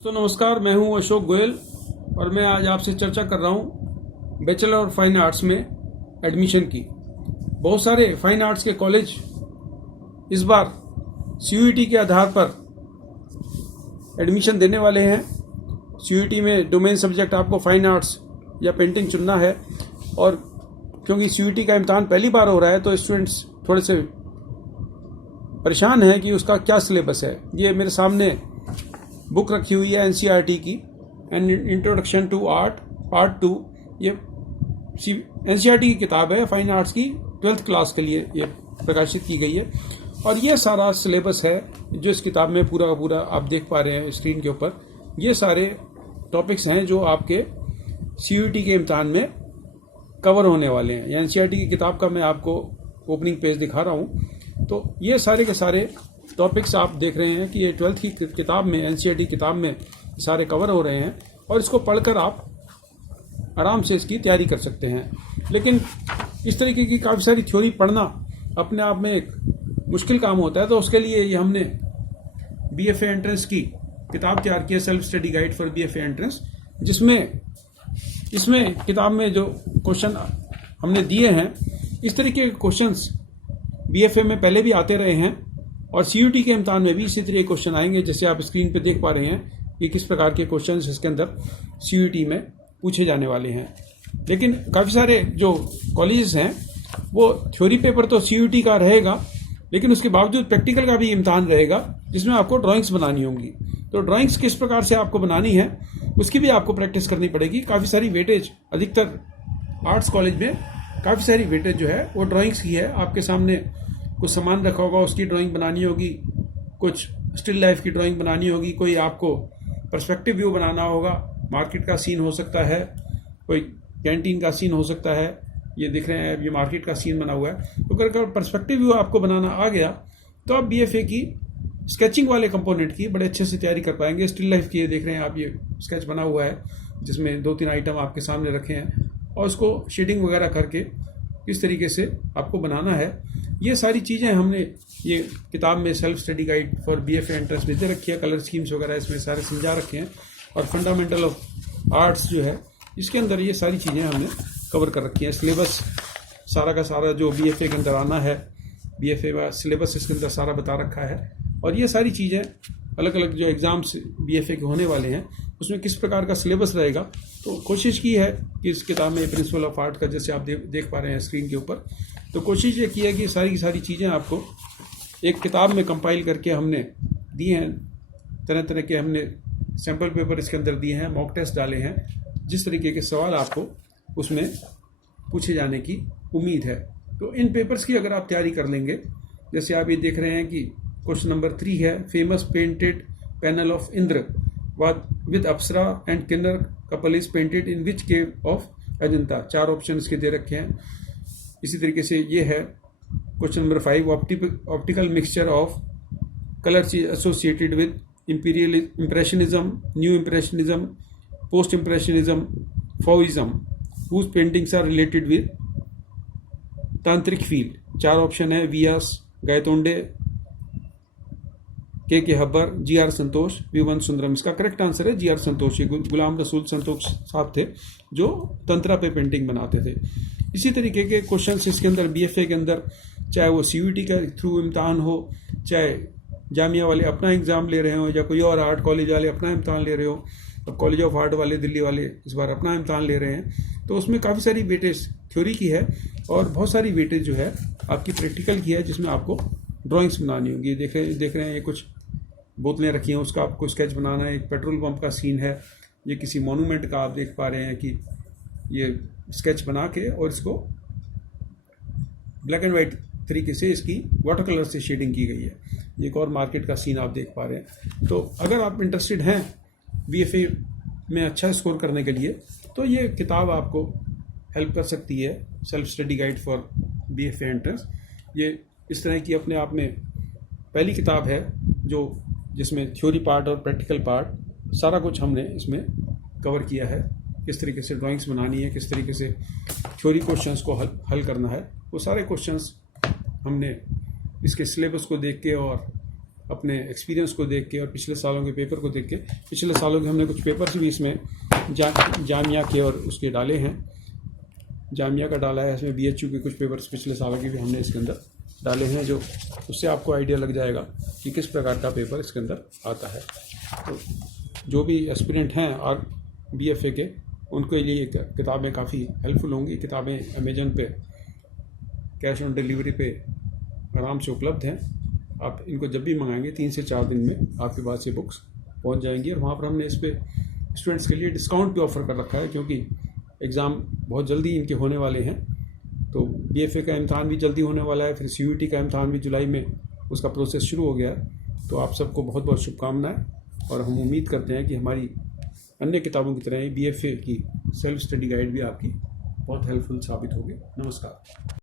तो नमस्कार, मैं हूं अशोक गोयल और मैं आज आपसे चर्चा कर रहा हूं बैचलर ऑफ फाइन आर्ट्स में एडमिशन की। बहुत सारे फाइन आर्ट्स के कॉलेज इस बार सीयूईटी के आधार पर एडमिशन देने वाले हैं। सीयूईटी में डोमेन सब्जेक्ट आपको फाइन आर्ट्स या पेंटिंग चुनना है और क्योंकि सीयूईटी का इम्तहान पहली बार हो रहा है तो स्टूडेंट्स थोड़े से परेशान हैं कि उसका क्या सिलेबस है। ये मेरे सामने बुक रखी हुई है एनसीईआरटी की, an introduction to art part 2। ये एनसीईआरटी की किताब है फाइन आर्ट्स की, 12th क्लास के लिए ये प्रकाशित की गई है। और ये सारा सिलेबस है जो इस किताब में पूरा का पूरा आप देख पा रहे हैं स्क्रीन के ऊपर। ये सारे टॉपिक्स हैं जो आपके सीयूईटी के इम्तहान में कवर होने वाले हैं। एनसीईआरटी की किताब का मैं आपको ओपनिंग पेज दिखा रहा हूँ। तो ये सारे के सारे टॉपिक्स आप देख रहे हैं कि ये 12th की किताब में, एनसीईआरटी किताब में सारे कवर हो रहे हैं और इसको पढ़कर आप आराम से इसकी तैयारी कर सकते हैं। लेकिन इस तरीके की काफ़ी सारी थ्योरी पढ़ना अपने आप में एक मुश्किल काम होता है, तो उसके लिए ये हमने बीएफए एंट्रेंस की किताब तैयार की है, self study guide for BFA entrance, जिसमें इसमें किताब में जो क्वेश्चन हमने दिए हैं, इस तरीके के क्वेश्चंस बीएफए में पहले भी आते रहे हैं और सीयूईटी के इम्तहान में भी इसी तरह के क्वेश्चन आएंगे। जैसे आप स्क्रीन पे देख पा रहे हैं कि किस प्रकार के क्वेश्चंस इसके अंदर सीयूईटी में पूछे जाने वाले हैं। लेकिन काफ़ी सारे जो कॉलेजेस हैं वो थ्योरी पेपर तो सीयूईटी का रहेगा, लेकिन उसके बावजूद प्रैक्टिकल का भी इम्तहान रहेगा जिसमें आपको ड्राइंग्स बनानी होंगी। तो ड्राइंग्स किस प्रकार से आपको बनानी है उसकी भी आपको प्रैक्टिस करनी पड़ेगी। काफ़ी सारी वेटेज, अधिकतर आर्ट्स कॉलेज में काफ़ी सारी वेटेज जो है वो ड्राइंग्स की है। आपके सामने कुछ सामान रखा होगा, उसकी ड्राइंग बनानी होगी, कुछ स्टिल लाइफ की ड्राइंग बनानी होगी, कोई आपको पर्सपेक्टिव व्यू बनाना होगा, मार्केट का सीन हो सकता है, कोई कैंटीन का सीन हो सकता है। ये दिख रहे हैं, ये मार्केट का सीन बना हुआ है। तो अगर पर्सपेक्टिव व्यू आपको बनाना आ गया तो आप बीएफए की स्केचिंग वाले कंपोनेंट की बड़े अच्छे से तैयारी कर पाएंगे। स्टिल लाइफ की ये देख रहे हैं आप, ये स्केच बना हुआ है जिसमें 2-3 आइटम आपके सामने रखे हैं और उसको शेडिंग वगैरह करके किस तरीके से आपको बनाना है, ये सारी चीज़ें हमने ये किताब में self study guide for BFA entrance में दे रखी है। कलर स्कीम्स वगैरह इसमें सारे समझा रखे हैं और फंडामेंटल ऑफ आर्ट्स जो है इसके अंदर ये सारी चीज़ें हमने कवर कर रखी हैं। सिलेबस सारा का सारा जो बीएफए के अंदर आना है, बीएफए का सिलेबस इसके अंदर सारा बता रखा है। और ये सारी चीज़ें अलग अलग जो एग्ज़ाम्स बीएफए के होने वाले हैं उसमें किस प्रकार का सिलेबस रहेगा, तो कोशिश की है कि इस किताब में प्रिंसिपल ऑफ आर्ट का, जैसे आप देख पा रहे हैं स्क्रीन के ऊपर, तो कोशिश ये की है कि सारी की सारी चीज़ें आपको एक किताब में कंपाइल करके हमने दी हैं। तरह तरह के हमने सैम्पल पेपर इसके अंदर दिए हैं, मॉक टेस्ट डाले हैं, जिस तरीके के सवाल आपको उसमें पूछे जाने की उम्मीद है। तो इन पेपर्स की अगर आप तैयारी कर लेंगे, जैसे आप ये देख रहे हैं कि क्वेश्चन नंबर 3 है, famous painted panel of Indra with Apsara and Kinnar couple is painted in which cave of Ajanta. 4 option इसके दे रखे हैं। इसी तरीके से ये है question number 5, optical mixture of colours associated with imperial impressionism, new impressionism, post impressionism, fauvism, whose paintings are related with tantric field. 4 option है, VS Gaitonde, K Hebbar, GR Santosh, Vivan Sundaram. इसका करेक्ट आंसर है जीआर संतोष। ये गुलाम रसूल संतोष साहब थे जो तंत्रा पे पेंटिंग बनाते थे। इसी तरीके के क्वेश्चंस इसके अंदर बीएफए के अंदर, चाहे वो सीयूईटी का थ्रू इम्तहान हो, चाहे जामिया वाले अपना एग्जाम ले रहे हो, या कोई और आर्ट कॉलेज वाले अपना इम्तहान ले रहे हो, अब कॉलेज ऑफ आर्ट वाले दिल्ली वाले इस बार अपना इम्तहान ले रहे हैं, तो उसमें काफ़ी सारी वेटेज थ्योरी की है और बहुत सारी वेटेज जो है आपकी प्रैक्टिकल की है, जिसमें आपको ड्राइंग्स बनानी होगी। देख रहे हैं ये कुछ बोतलें रखी हैं, उसका आपको स्केच बनाना है। एक पेट्रोल पंप का सीन है, ये किसी मॉन्यूमेंट का आप देख पा रहे हैं कि ये स्केच बना के और इसको ब्लैक एंड वाइट तरीके से इसकी वाटर कलर से शेडिंग की गई है। एक और मार्केट का सीन आप देख पा रहे हैं। तो अगर आप इंटरेस्टेड हैं बीएफए में अच्छा स्कोर करने के लिए, तो ये किताब आपको हेल्प कर सकती है, self study guide for BFA entrance. ये इस तरह की अपने आप में पहली किताब है जिसमें थ्योरी पार्ट और प्रैक्टिकल पार्ट सारा कुछ हमने इसमें कवर किया है। किस तरीके से ड्राइंग्स बनानी है, किस तरीके से थ्योरी क्वेश्चंस को हल करना है, वो सारे क्वेश्चंस हमने इसके सिलेबस को देख के और अपने एक्सपीरियंस को देख के और पिछले सालों के पेपर को देख के, पिछले सालों के हमने कुछ पेपर्स भी इसमें जामिया के और उसके डाले हैं, जामिया का डाला है, इसमें BHU के कुछ पेपर्स पिछले सालों के भी हमने इसके अंदर डाले हैं, जो उससे आपको आइडिया लग जाएगा कि किस प्रकार का पेपर इसके अंदर आता है। तो जो भी एस्पिरेंट हैं और BFA के, उनके लिए किताबें काफ़ी हेल्पफुल होंगी। किताबें अमेजन पे कैश ऑन डिलीवरी पे आराम से उपलब्ध हैं। आप इनको जब भी मंगाएंगे 3 से 4 दिन में आपके पास ये बुक्स पहुंच जाएंगी। और वहाँ पर हमने इस पर स्टूडेंट्स के लिए डिस्काउंट भी ऑफ़र कर रखा है, क्योंकि एग्ज़ाम बहुत जल्दी इनके होने वाले हैं। तो BFA का इम्तहान भी जल्दी होने वाला है, फिर CUET का इम्तहान भी जुलाई में उसका प्रोसेस शुरू हो गया है। तो आप सबको बहुत बहुत शुभकामनाएँ, और हम उम्मीद करते हैं कि हमारी अन्य किताबों की तरह ही BFA की सेल्फ स्टडी गाइड भी आपकी बहुत हेल्पफुल साबित होगी। नमस्कार।